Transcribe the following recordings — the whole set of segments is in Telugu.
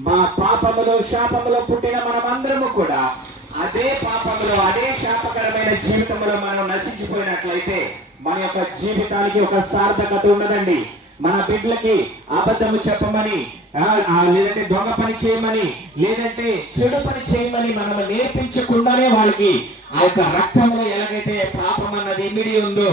మా పాపములు శాపములు పుట్టిన మనమందరము కూడా అదే పాపములో అదే శాపకరమైన జీవితంలో మనం నశించిపోయినట్లయితే మన యొక్క జీవితానికి ఒక సార్థకత ఉండదండి మన బిడ్డలకి అబద్ధము చెప్పమని ఆ, లేదంటే దొంగ పని చేయమని లేదంటే చెడు పని చేయమని మనం నేర్పించకుండానే వాళ్ళకి ఆ యొక్క రక్తంలో ఎలాగైతే పాపం అన్నది ఇమిడి ఉందో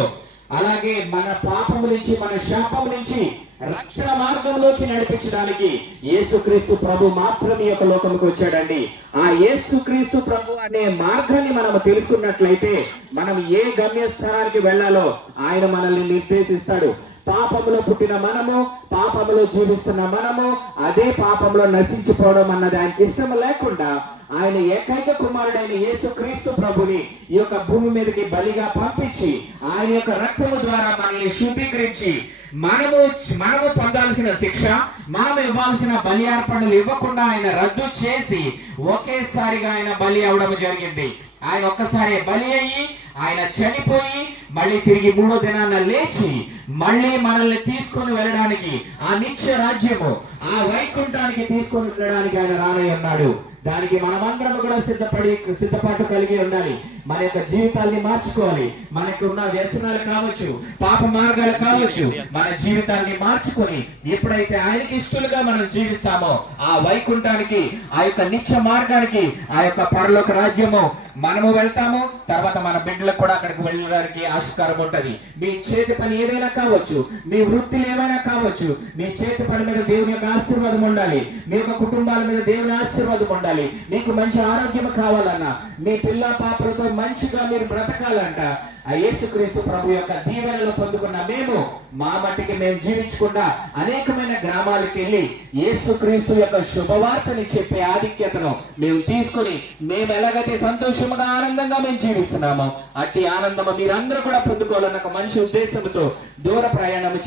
అలాగే మన పాపం నుంచి మన శాపం నుంచి రక్షణ మార్గంలోకి నడిపించడానికి యేసుక్రీస్తు ప్రభు మాత్రం ఈ యొక్క లోకంకి వచ్చాడండి. ఆ యేసుక్రీస్తు ప్రభు అనే మార్గాన్ని మనం తెలుసుకున్నట్లయితే మనం ఏ గమ్యస్థానానికి వెళ్ళాలో ఆయన మనల్ని నిర్దేశిస్తాడు. పాపంలో పుట్టిన మనము పాపంలో జీవిస్తున్న మనము అదే పాపంలో నశించిపోవడం అన్నది ఆయనకి ఇష్టం లేకుండా ఆయన ఏకైక కుమారుడైన యేసు క్రీస్తు ప్రభుని ఈ యొక్క భూమి మీదకి బలిగా పంపించి ఆయన యొక్క రక్తము ద్వారా మనల్ని శుద్ధీకరించి మనము మనము పొందాల్సిన శిక్ష మనం ఇవ్వాల్సిన బలి అర్పణలు ఇవ్వకుండా ఆయన రద్దు చేసి ఒకేసారిగా ఆయన బలి అవడం జరిగింది. ఆయన ఒక్కసారి బలి అయ్యి ఆయన చనిపోయి మళ్ళీ తిరిగి మూడో దినాన లేచి మళ్ళీ మనల్ని తీసుకొని వెళ్ళడానికి ఆ నిత్య రాజ్యము ఆ వైకుంఠానికి తీసుకొని వెళ్ళడానికి ఆయన రానై ఉన్నాడు. దానికి మనమందరం కూడా సిద్ధపడి సిద్ధపాటు కలిగి ఉండాలి. మన యొక్క జీవితాన్ని మార్చుకోవాలి. మనకు ఉన్న వ్యసనాలు కావచ్చు పాప మార్గాలు కావచ్చు మన జీవితాన్ని మార్చుకొని ఎప్పుడైతే ఆయనకి ఇష్టలుగా మనం జీవిస్తామో ఆ వైకుంఠానికి ఆ యొక్క నిత్య మార్గానికి ఆ యొక్క పరలోక రాజ్యము మనము వెళ్తాము. తర్వాత మన బిడ్డలకు కూడా అక్కడికి వెళ్ళడానికి ఆస్కారం ఉంటది. మీ చేతి పని ఏదైనా కావచ్చు మీ వృత్తులు ఏమైనా కావచ్చు మీ చేతి పని మీద దేవుని యొక్క ఆశీర్వాదం ఉండాలి. మీ యొక్క కుటుంబాల మీద దేవుని ఆశీర్వాదం ఉండాలి. మీకు మంచి ఆరోగ్యం కావాలన్నా మీ పిల్ల పాపలతో మంచిగా మీరు బ్రతకాలంట. ఆ యేసుక్రీస్తు ప్రభు యొక్క దీవెనలు పొందుకున్న మేము మా మట్టికి మేము జీవించకుండా అనేకమైన గ్రామాలకు వెళ్ళి యేసుక్రీస్తు యొక్క శుభవార్తని చెప్పే ఆధిక్యతను మేము తీసుకొని మేము ఎలాగైతే సంతోషముగా ఆనందంగా మేము జీవిస్తున్నామో అట్టి ఆనందము మీరందరూ కూడా పొందుకోవాలన్న ఒక మంచి ఉద్దేశంతో దూర ప్రయాణం